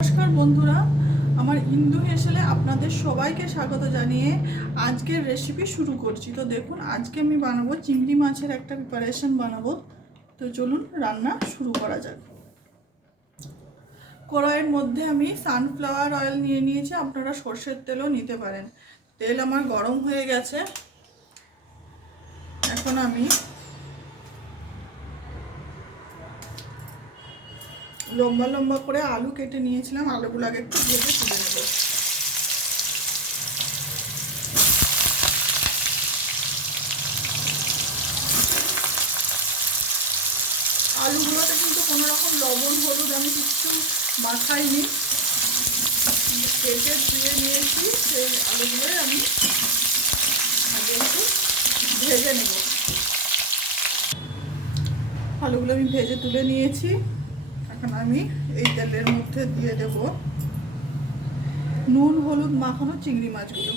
নমস্কার বন্ধুরা, আমার ইন্দু হেসেলে আপনাদের সবাইকে স্বাগত জানিয়ে আজকের রেসিপি শুরু করছি। তো দেখুন, আজকে আমি বানাবো চিংড়ি মাছের একটা প্রিপারেশন বানাবো। তো চলুন রান্না শুরু করা যাক। কড়াইয়ের মধ্যে আমি সানফ্লাওয়ার অয়েল নিয়ে নিয়েছি, আপনারা সর্ষের তেলও নিতে পারেন। তেল আমার গরম হয়ে গেছে। এখন আমি লম্বা লম্বা করে আলু কেটে নিয়েছিলাম, আলুগুলো আগে একটু ভেজে তুলে নেব। আলুগুলোতে কিন্তু কোনো রকম লবণ হলুদ আমি কিচ্ছু মাখাইনি, কেটে ধুয়ে নিয়েছি। সেই আলুগুলোই আমি আগে একটু ভেজে নেব। আলুগুলো আমি ভেজে তুলে নিয়েছি। এখন আমি এই তেলের মধ্যে দিয়ে দেব নুন হলুদ মাখানো চিংড়ি মাছগুলো।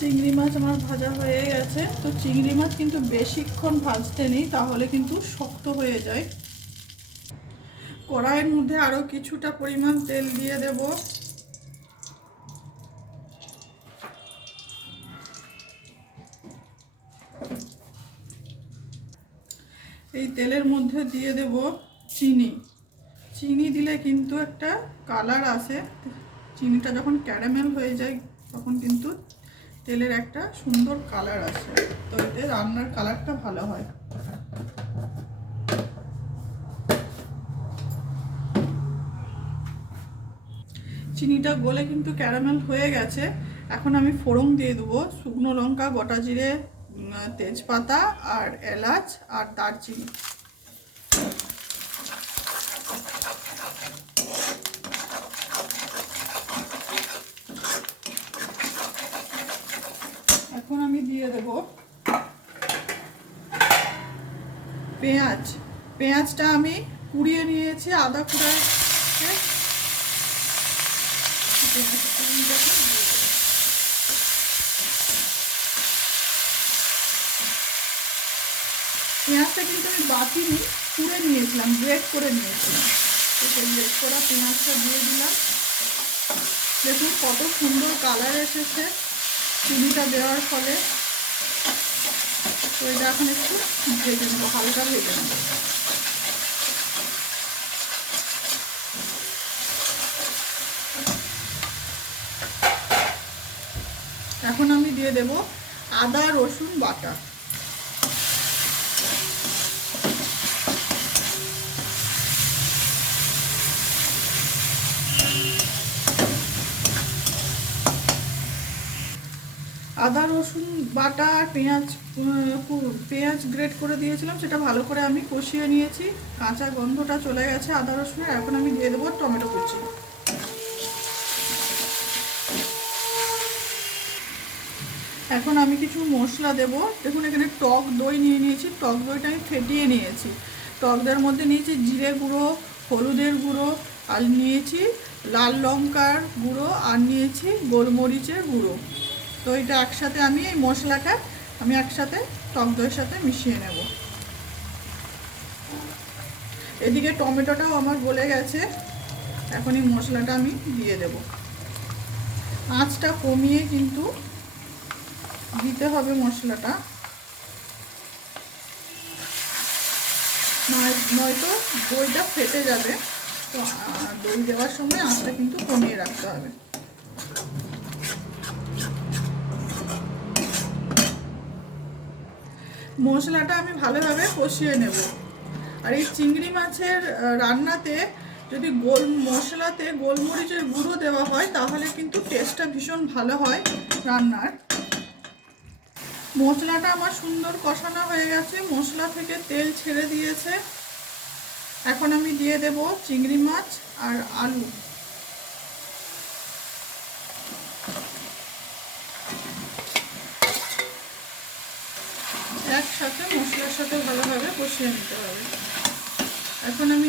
চিংড়ি মাছ আমার ভাজা হয়ে গেছে। তো চিংড়ি মাছ কিন্তু বেশিক্ষণ ভাজতে নেই, তাহলে কিন্তু শক্ত হয়ে যায়। কড়াইয়ের মধ্যে আরও কিছুটা পরিমাণ তেল দিয়ে দেব। এই তেলের মধ্যে দিয়ে দেব চিনি। চিনি দিলে কিন্তু একটা কালার আসে। চিনিটা যখন ক্যারামেল হয়ে যায় তখন কিন্তু তেলের একটা সুন্দর কালার আসে, তো এতে রান্নার কালারটা ভালো হয়। চিনিটা গলে কিন্তু ক্যারামেল হয়ে গেছে। এখন আমি ফোড়ন দিয়ে দেবো শুকনো লঙ্কা, গোটা জিরে, তেজপাতা আর এলাচ আর দারচিনি। এখন আমি দিয়ে দেব পেঁয়াজ। পেঁয়াজটা আমি কুড়িয়ে নিয়েছি, আদা কুড়ায় পেঁয়াজটা কিন্তু আমি বাটিনি, কুড়ে নিয়েছিলাম, গ্রেট করে নিয়েছিলাম। তো সেই গ্রেট করা পেঁয়াজটা দিয়ে দিলাম। দেখুন কত সুন্দর কালার এসেছে চিনিটা দেওয়ার ফলে। তো এটা এখন একটু ভেজে নেবো, হালকা ভেজে নেব। এখন আমি দিয়ে দেব আদা রসুন বাটা। আদা রসুন বাটা আর পেঁয়াজ গ্রেট করে দিয়েছিলাম, সেটা ভালো করে আমি কষিয়ে নিয়েছি। কাঁচা গন্ধটা চলে গেছে আদা রসুনের। এখন আমি দিয়ে দেবো টমেটো কুচি। এখন আমি কিছু মশলা দেব। দেখুন এখানে টক দই নিয়ে নিয়েছি, টক দইটা আমি ফেটিয়ে নিয়েছি। টক দইয়ের মধ্যে নিয়েছি জিরে গুঁড়ো, হলুদের গুঁড়ো, আর নিয়েছি লাল লঙ্কার গুঁড়ো, আর নিয়েছি গোলমরিচের গুঁড়ো। তো এটা একসাথে আমি এই মশলাটা আমি একসাথে টক দইয়ের সাথে মিশিয়ে নেব। এদিকে টমেটোটাও আমার গলে গেছে। এখন এই মশলাটা আমি দিয়ে দেব। আঁচটা কমিয়ে কিন্তু দিতে হবে মশলাটা, নয়তো দইটা ফেটে যাবে। তো দই দেওয়ার সময় আঁচটা কিন্তু কমিয়ে রাখতে হবে। মশলাটা আমি ভালোভাবে কষিয়ে নেব। আর এই চিংড়ি মাছের রান্নাতে যদি মশলাতে গোলমরিচের গুঁড়ো দেওয়া হয় তাহলে কিন্তু টেস্টটা ভীষণ ভালো হয় রান্নার। মশলাটা আমার সুন্দর কষানো হয়ে গেছে, মশলা থেকে তেল ছেড়ে দিয়েছে। এখন আমি দিয়ে দেব চিংড়ি মাছ আর আলু। কষিয়ে নিতে হবে। এখন আমি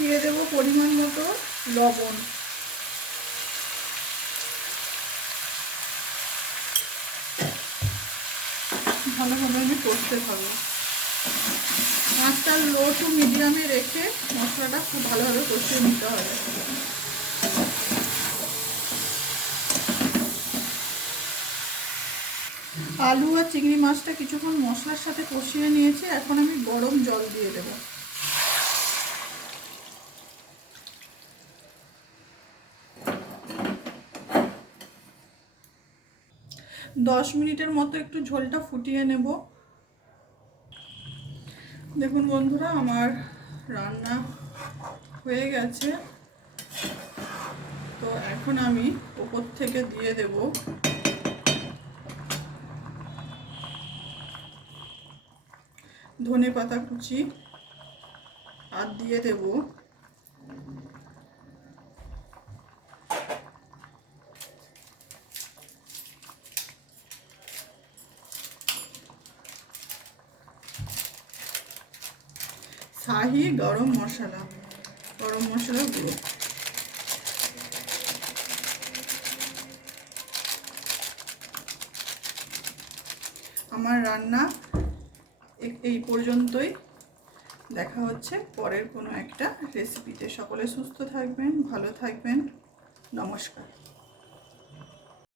দিয়ে দেব পরিমাণ মতো লবণ। ভালোভাবে আমি কষতে থাকবো। আঁচটা লো টু মিডিয়ামে রেখে মশলাটা খুব ভালোভাবে কষিয়ে নিতে হবে। আলু আর চিংড়ি মাছটা কিছুক্ষণ মশলার সাথে কষিয়ে নিয়েছি। এখন আমি গরম জল দিয়ে দেব। 10 মিনিটের মতো একটু ঝোলটা ফুটিয়ে নেব। দেখুন বন্ধুরা, আমার রান্না হয়ে গেছে। তো এখন আমি উপর থেকে দিয়ে দেব ধনেপাতা কুচি, আর দিয়ে দেব শাহি গরম মশলা গুঁড়ো। আমার রান্না এই পর্যন্তই। দেখা হচ্ছে পরের কোনো একটা রেসিপিতে। সকলে সুস্থ থাকবেন, ভালো থাকবেন। নমস্কার।